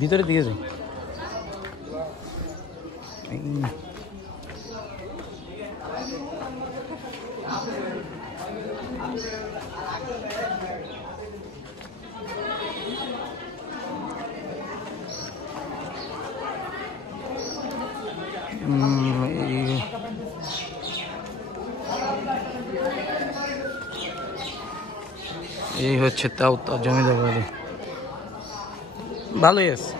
ভিতরে দিকে যাই। এই হচ্ছে তাও জমিদার বাড়ি, ভালোই আছে।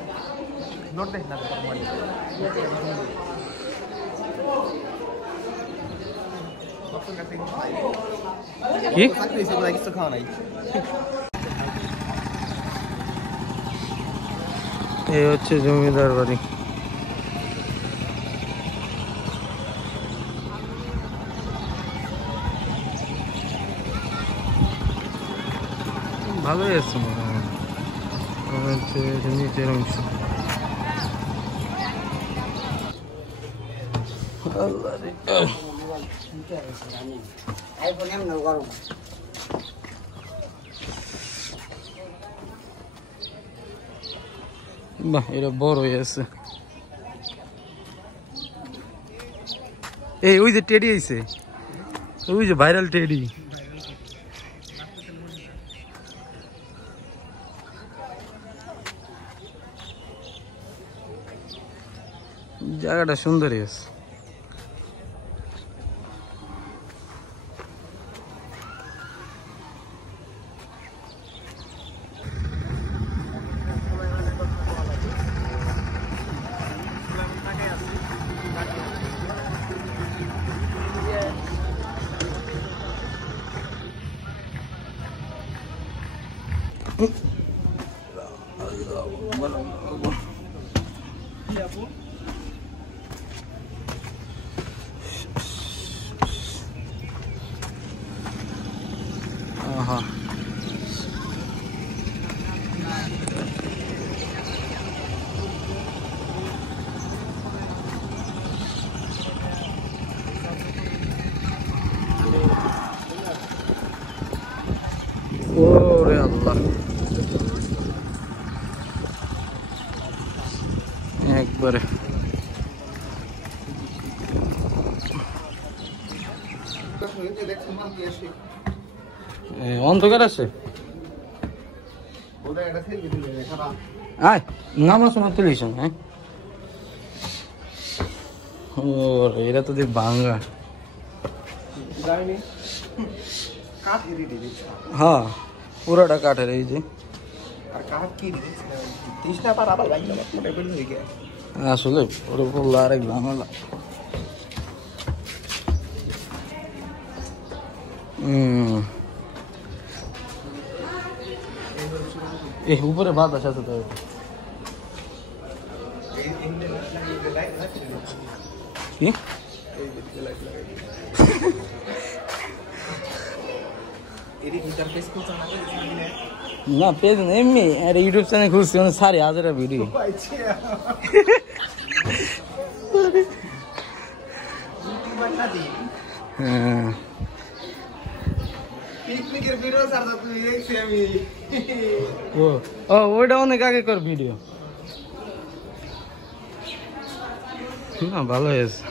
এই হচ্ছে জমিদার বাড়ি। ভালোই আছে মোটামুটি, নিচের অংশ। বাহ, এটা বড় হয়ে আছে। এই ওই যে টেডি আইছে, ওই যে ভাইরাল টেডি। জায়গাটা সুন্দরই আছে। Aha. Ore Allah. একবারে অন্ধকার আছে। আয় নামাজ না তুলিস। হ্যাঁ, এরা তো দেখ ভাঙ্গা। হ্যাঁ, পুরাটা কাঠের। এই যে আসলে ওর বললো আরেক ঝামেলা। এই উপরে বাদ আছে তো। কি না পেজ এমনি একটা ইউটিউব চ্যানেল খুলছি, মানে 4,000 ভিডিও। হ্যাঁ, ওইটা অনেক আগে কর ভিডিও। না ভালো হয়েছে।